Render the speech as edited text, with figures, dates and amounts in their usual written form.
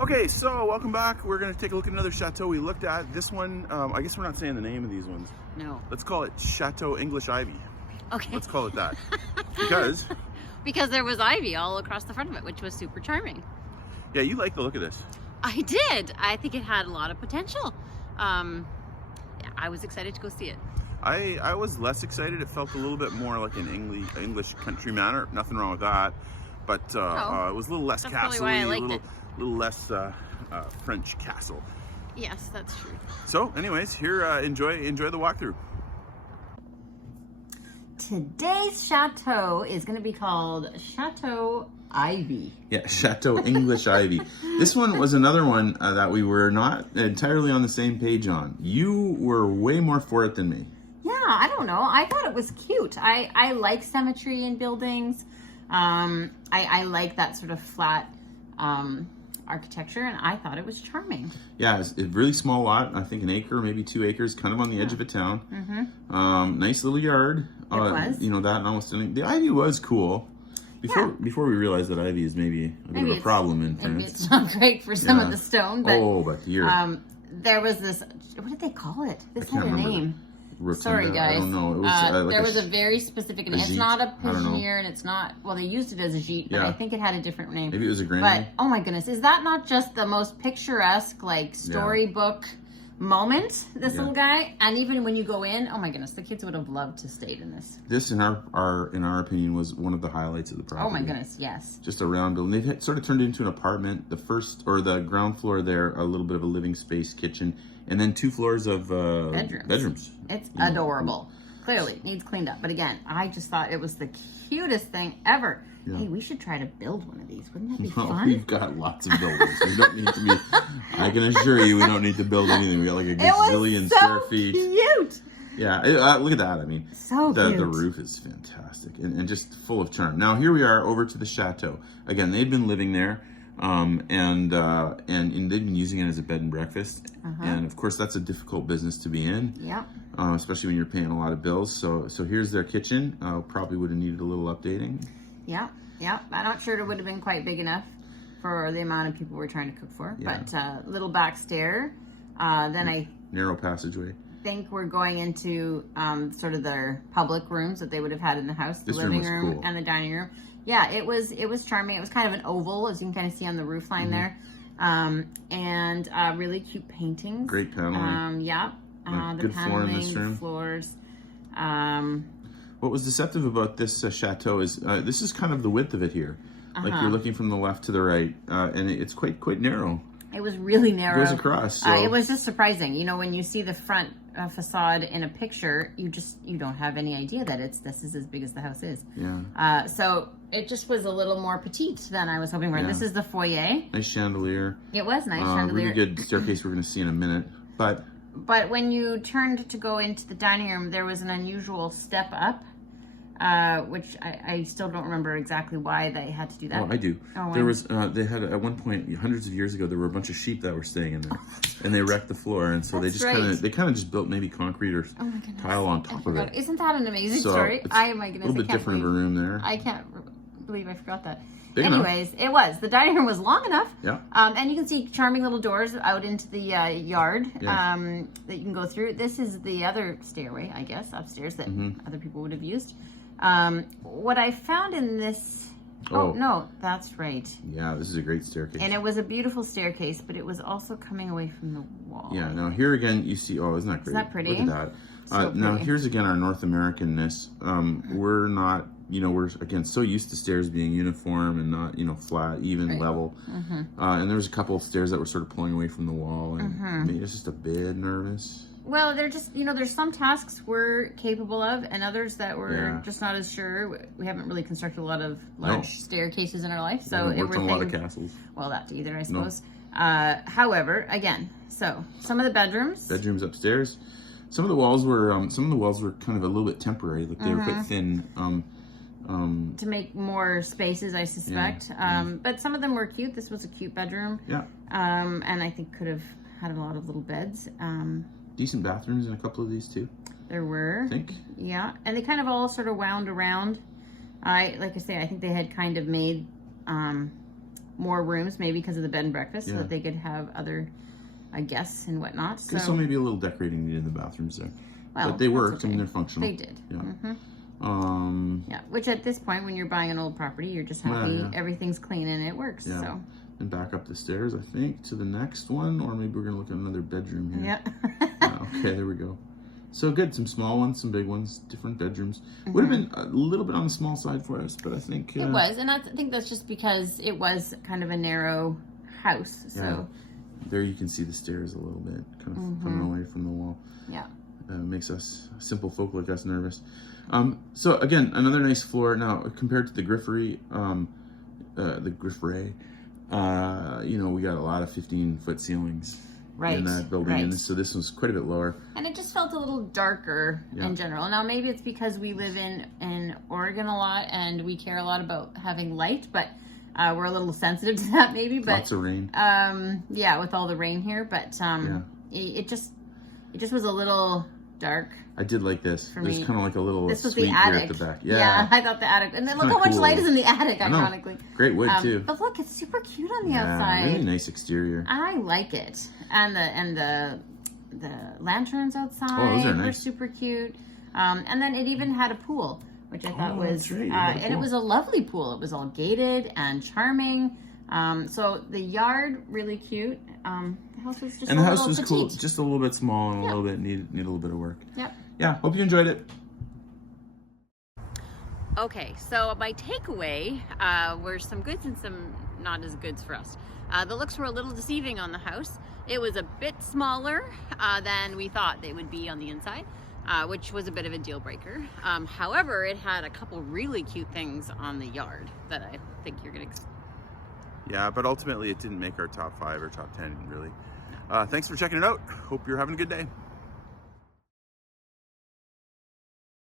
Okay, so welcome back. We're going to take a look at another chateau we looked at. This one, I guess we're not saying the name of these ones. No. Let's call it Chateau English Ivy. Okay. Let's call it that. Because? Because there was ivy all across the front of it, which was super charming. Yeah, you like the look of this. I did. I think it had a lot of potential. I was excited to go see it. I was less excited. It felt a little bit more like an English country manor. Nothing wrong with that. But it was a little less castle-y, a little less French castle. Yes, that's true. So anyways, here, enjoy the walkthrough. Today's chateau is going to be called Chateau Ivy. Yeah, Chateau English Ivy. This one was another one that we were not entirely on the same page on. You were way more for it than me. Yeah, I don't know. I thought it was cute. I like symmetry in buildings. I like that sort of flat architecture, and I thought it was charming. Yeah, it's a really small lot. I think an acre, maybe 2 acres, kind of on the edge of a town. Mm-hmm. Nice little yard. It was. You know, that and almost the ivy was cool. Before we realized that ivy is maybe a bit of a problem in France. Maybe it's not great for some of the stone, but but here. There was this. What did they call it? This had a name. Rotunda. Sorry, guys. I don't know. It was, there was a very specific name. It's not a pigeonier, and it's not. Well, they used it as a gîte, but I think it had a different name. Maybe it was a granny. But oh my goodness, is that not just the most picturesque, like storybook moment? This little guy, and even when you go in, oh my goodness, the kids would have loved to stay in this. This, in our opinion, was one of the highlights of the property. Oh my goodness, yes. Just a round building. They've sort of turned it into an apartment. The ground floor there, a little bit of a living space, kitchen, and then 2 floors of bedrooms. It's adorable. Clearly needs cleaned up, but again, I just thought it was the cutest thing ever. Yeah. Hey, we should try to build one of these. Wouldn't that be fun? We've got lots of buildings. We don't need to be. I can assure you, we don't need to build anything. We got like a gazillion square feet. Cute. Yeah, look at that. I mean, so cute. The roof is fantastic and just full of charm. Now here we are over to the chateau. Again, they'd been living there, and they'd been using it as a bed and breakfast. And of course, that's a difficult business to be in. Yeah. Especially when you're paying a lot of bills. So here's their kitchen. Probably would have needed a little updating. Yeah. Yeah. I'm not sure it would have been quite big enough for the amount of people we're trying to cook for. Yeah. But little back stair. Then narrow passageway. Think we're going into sort of their public rooms that they would have had in the house, the living room and the dining room. Yeah, it was charming. It was kind of an oval, as you can kind of see on the roof line there, and really cute paintings. Great paneling. Yeah, the good floor in this room. The floors. What was deceptive about this chateau is this is kind of the width of it here. Like you're looking from the left to the right, and it's quite narrow. It was really narrow. It goes across. So. It was just surprising. You know, when you see the front facade in a picture, you don't have any idea that this is as big as the house is. Yeah. So it just was a little more petite than I was hoping for. Yeah. This is the foyer. Nice chandelier. It was nice chandelier. Really good staircase we're going to see in a minute. But when you turned to go into the dining room, there was an unusual step up. Which I still don't remember exactly why they had to do that. Oh, I do. There was, they had, at one point, hundreds of years ago, there were a bunch of sheep that were staying in there. And they wrecked the floor, and so they kind of just built maybe concrete or tile on top of it. Isn't that an amazing story? A little bit different of a room there. I can't believe I forgot that. Anyways, it was. The dining room was long enough. Yeah. And you can see charming little doors out into the yard that you can go through. This is the other stairway, I guess, upstairs that other people would have used. What I found in this, no, that's right. Yeah, this is a great staircase. And it was a beautiful staircase, but it was also coming away from the wall. Yeah, now here again, you see, isn't that great? Isn't that pretty? Look at that. So now here's again our North Americanness. We're not, we're again so used to stairs being uniform and not, flat, even, level. And there was a couple of stairs that were sort of pulling away from the wall and made us just a bit nervous. Well, they're just, there's some tasks we're capable of and others that we're just not as sure. We haven't really constructed a lot of large staircases in our life. So worked on a lot of castles. Well, that either, I suppose. No. However, again, so some of the bedrooms. Bedrooms upstairs. Some of the walls were kind of a little bit temporary. Like they were quite thin. To make more spaces, I suspect. But some of them were cute. This was a cute bedroom. Yeah. And I think could have had a lot of little beds. Decent bathrooms in a couple of these too. There were. I think. Yeah, and they kind of all sort of wound around. Like I say, I think they had kind of made more rooms, maybe because of the bed and breakfast, so that they could have other guests and whatnot. So maybe a little decorating needed in the bathrooms there. Well, but they worked. okay. I mean, they're functional. They did. Yeah. Yeah, which at this point, when you're buying an old property, you're just happy everything's clean and it works. Yeah. So. And back up the stairs, I think, to the next one, or maybe we're gonna look at another bedroom here. Yeah. Okay, there we go. So good, some small ones, some big ones, different bedrooms. Would have been a little bit on the small side for us, but I think it was, and I think that's just because it was kind of a narrow house. So there you can see the stairs a little bit, kind of coming away from the wall. Yeah. Makes us simple folk like us nervous. So again, another nice floor. Now compared to the Grifferaie, you know, we got a lot of 15-foot ceilings in that building, and so this was quite a bit lower. And it just felt a little darker in general. Now maybe it's because we live in Oregon a lot and we care a lot about having light, but we're a little sensitive to that maybe. But lots of rain. Yeah, with all the rain here, but it just was a little dark. I did like this. There's kind of like a little this was suite the attic. here at the back. Yeah, I thought the attic. And then look how much light is in the attic, ironically. Great wood too. But look, it's super cute on the outside. Really nice exterior. I like it. And the lanterns outside those are nice. were super cute. And then it even had a pool, which I thought was and it was a lovely pool. It was all gated and charming. So the yard really cute. The house was just cool, just a little bit small and a little bit need a little bit of work. Yep. Yeah, hope you enjoyed it. Okay, so my takeaway were some goods and some not as goods for us. The looks were a little deceiving on the house. It was a bit smaller than we thought they would be on the inside, which was a bit of a deal breaker. However, it had a couple really cute things on the yard that I think you're gonna. Yeah, but ultimately it didn't make our top 5 or top 10 really. Thanks for checking it out. Hope you're having a good day.